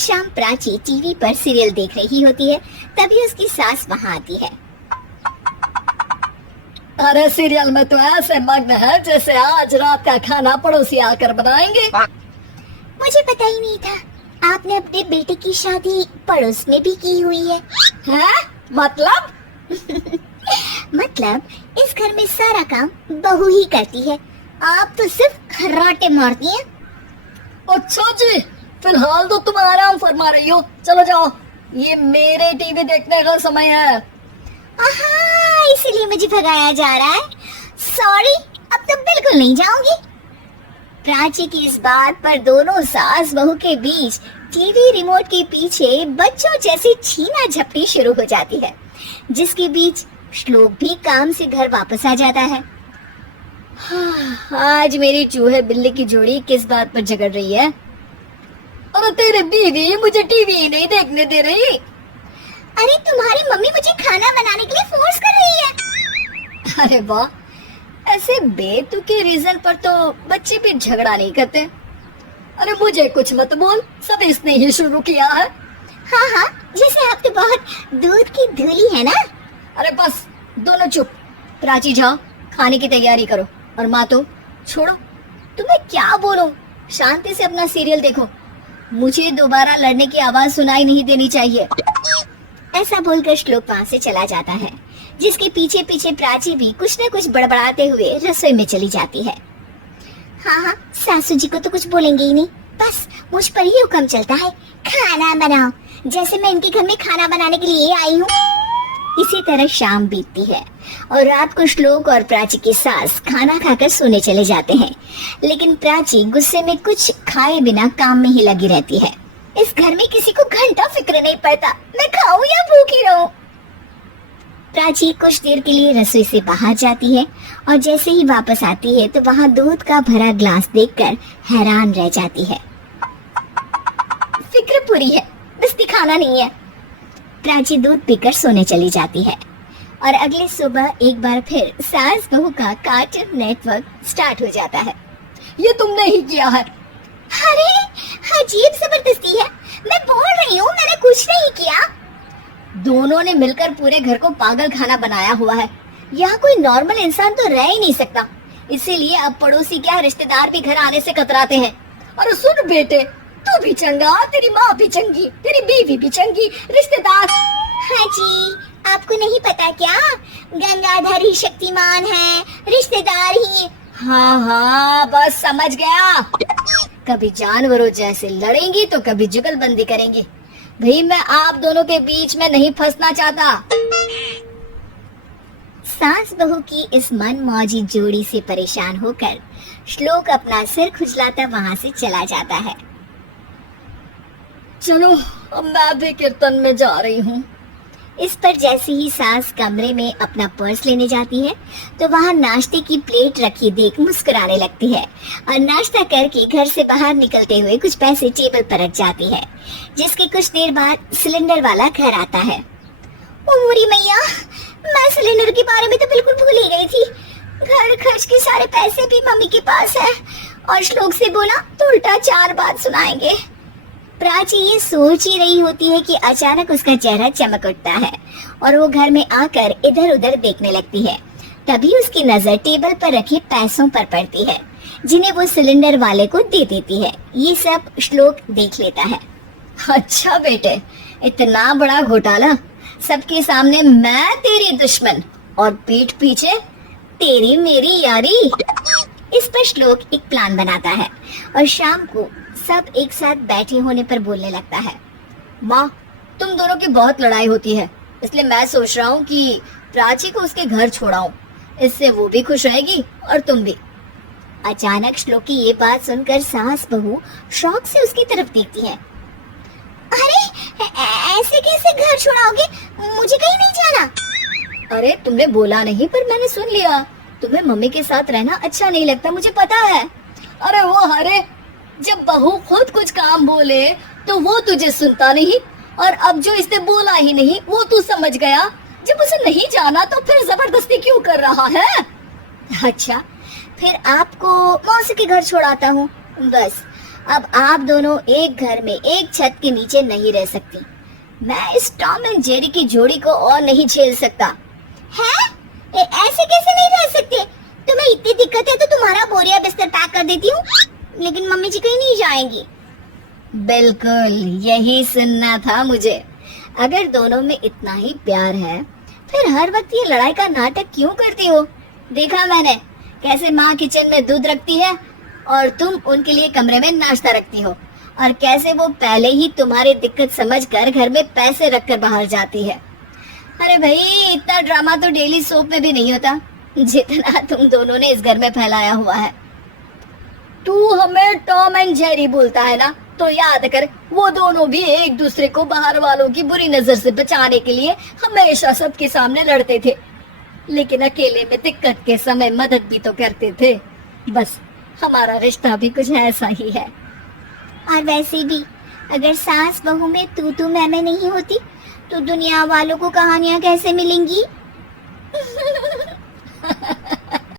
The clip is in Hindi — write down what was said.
शाम प्राची टीवी पर सीरियल देख रही होती है, तभी उसकी सास वहाँ आती है। अरे सीरियल में तो ऐसे मग्न है जैसे आज रात का खाना पड़ोसी आकर बनाएंगे। मुझे पता ही नहीं था आपने अपने बेटे की शादी पड़ोस में भी की हुई है। हैं? मतलब? मतलब इस घर में सारा काम बहू ही करती है, आप तो सिर्फ खर्राटे मारती हैं। अच्छा जी, फिलहाल तो तुम आराम फरमा रही हो, चलो जाओ, ये मेरे टीवी देखने का समय है। इसीलिए मुझे भगाया जा रहा है। सॉरी, अब तो बिल्कुल नहीं जाऊंगी। प्राची की इस बात पर दोनों सास बहू के बीच टीवी रिमोट के पीछे बच्चों जैसी छीना झपटी शुरू हो जाती है, जिसके बीच श्लोक भी काम से घर वापस आ जाता है। आज मेरी चूहे बिल्ली की जोड़ी किस बात पर झगड़ रही है? अरे तेरी बीवी मुझे टीवी नहीं देखने दे रही। अरे तुम्हारी मम्मी मुझे खाना बनाने के लिए फोर्स कर रही है। अरे वाह, ऐसे बेतुके रीजन पर तो बच्चे भी झगड़ा नहीं करते। अरे मुझे कुछ मत बोल, सब इसने ही शुरू किया है। हाँ, जैसे आप तो बहुत दूध की धूली है ना। अरे बस, दोनों चुप। प्राची जाओ, खाने की तैयारी करो, और माँ तो छोड़ो, तुम्हें क्या बोलूं, शांति से अपना सीरियल देखो, मुझे दोबारा लड़ने की आवाज सुनाई नहीं देनी चाहिए। ऐसा बोलकर श्लोक वहाँ से चला जाता है, जिसके पीछे पीछे प्राची भी कुछ न कुछ बड़बड़ाते हुए रसोई में चली जाती है। हाँ, सासू जी को तो कुछ बोलेंगे ही नहीं, बस मुझ पर ही हुक्म चलता है, खाना बनाओ, जैसे मैं इनके घर में खाना बनाने के लिए आई हूँ। इसी तरह शाम बीतती है और रात को श्लोक और प्राची की सास खाना खाकर सोने चले जाते हैं, लेकिन प्राची गुस्से में कुछ खाए बिना काम में ही लगी रहती है। इस घर में किसी को घंटा फिक्र नहीं पड़ता, मैं खाऊं या भूखी रहूं। प्राची कुछ देर के लिए रसोई से बाहर जाती है और जैसे ही वापस आती है तो वहाँ दूध का भरा ग्लास देखकर हैरान रह जाती है। फिक्र पूरी है, बस दिखाना नहीं है। प्राची दूध पीकर सोने चली जाती है और अगली सुबह एक बार फिर सास बहू का कार्टून नेटवर्क स्टार्ट हो जाता है। ये तुमने ही किया है। अरे अजीब जबरदस्ती है, मैं बोल रही हूँ मैंने कुछ नहीं किया। दोनों ने मिलकर पूरे घर को पागल खाना बनाया हुआ है। यहाँ कोई नॉर्मल इंसान तो रह ही नहीं सकता, इसीलिए अब पड़ोसी क्या रिश्तेदार भी घर आने से कतराते हैं। अरे सुन बेटे, तू भी चंगा, तेरी माँ भी चंगी, तेरी बीवी भी चंगी, रिश्तेदार। हाँ जी, आपको नहीं पता क्या, गंगाधर ही शक्तिमान है, रिश्तेदार ही। हाँ, बस समझ गया। कभी जानवरों जैसे लड़ेंगी तो कभी जुगलबंदी करेंगी। भाई मैं आप दोनों के बीच में नहीं फंसना चाहता। सास बहू की इस मन मौजी जोड़ी से परेशान होकर श्लोक अपना सिर खुजलाता वहाँ से चला जाता है। चलो अब मैं भी कीर्तन में जा रही हूँ। इस पर जैसे ही सास कमरे में अपना पर्स लेने जाती है तो वहाँ नाश्ते की प्लेट रखी देख मुस्कुराने लगती है और नाश्ता करके घर से बाहर निकलते हुए कुछ पैसे टेबल पर रख जाती है, जिसके कुछ देर बाद सिलेंडर वाला घर आता है। ओ मोरी मैया, मैं सिलेंडर के बारे में तो बिल्कुल भूल ही गई थी। घर खर्च के सारे पैसे भी मम्मी के पास है और श्लोक से बोला तो उल्टा 4 बात सुनाएंगे। प्राची ये सोच ही रही होती है कि अचानक उसका चेहरा चमक उठता है और वो घर में आकर इधर उधर देखने लगती है। तभी उसकी नजर टेबल पर रखे पैसों पर पड़ती है, जिन्हें वो सिलेंडर वाले को दे देती है। ये सब श्लोक देख लेता है। अच्छा बेटे, इतना बड़ा घोटाला, सबके सामने मैं तेरी दुश्मन और पीठ पीछे तेरी मेरी यारी। इस पर श्लोक एक प्लान बनाता है और शाम को सब एक साथ बैठे होने पर बोलने लगता है। माँ, तुम दोनों की बहुत लड़ाई होती है, इसलिए मैं सोच रहा हूँ कि प्राची को उसके घर छोड़ाऊं, इससे वो भी खुश रहेगी और तुम भी। अचानक श्लोक की ये बात सुनकर सास बहू शौक से उसकी तरफ देखती है। अरे ऐसे कैसे घर छोड़ाओगे, मुझे कहीं नहीं जाना। अरे तुमने बोला नहीं पर मैंने सुन लिया, तुम्हें मम्मी के साथ रहना अच्छा नहीं लगता, मुझे पता है। अरे वो हरे, जब बहू खुद कुछ काम बोले तो वो तुझे सुनता नहीं, और अब जो इसने बोला ही नहीं वो तू समझ गया। जब उसे नहीं जाना तो फिर जबरदस्ती क्यों कर रहा है? अच्छा, फिर आपको मौसी के घर छोड़ाता हूँ, बस अब आप दोनों एक घर में एक छत के नीचे नहीं रह सकती। मैं इस टॉम एंड जेरी की जोड़ी को और नहीं झेल सकता। हैं? ऐसे कैसे नहीं रह सकते? तुम्हें इतनी दिक्कत है तो तुम्हारा बोरिया बिस्तर पैक कर देती हूँ, लेकिन मम्मी जी कहीं नहीं जाएंगी। बिल्कुल यही सुनना था मुझे। अगर दोनों में इतना ही प्यार है फिर हर वक्त ये लड़ाई का नाटक क्यों करती हो? देखा मैंने कैसे माँ किचन में दूध रखती है और तुम उनके लिए कमरे में नाश्ता रखती हो, और कैसे वो पहले ही तुम्हारी दिक्कत समझकर घर में पैसे रखकर बाहर जाती है। अरे भाई, इतना ड्रामा तो डेली सोप में भी नहीं होता जितना तुम दोनों ने इस घर में फैलाया हुआ है। तू हमें टॉम एंड जेरी बोलता है ना, तो याद कर वो दोनों भी एक दूसरे को बाहर वालों की बुरी नजर से बचाने के लिए हमेशा सबके सामने लड़ते थे, लेकिन अकेले में दिक्कत के समय मदद भी तो करते थे। बस हमारा रिश्ता भी कुछ ऐसा ही है। और वैसे भी अगर सास बहू में तू मैं नहीं होती तो दुनिया वालों को कहानियां कैसे मिलेंगी?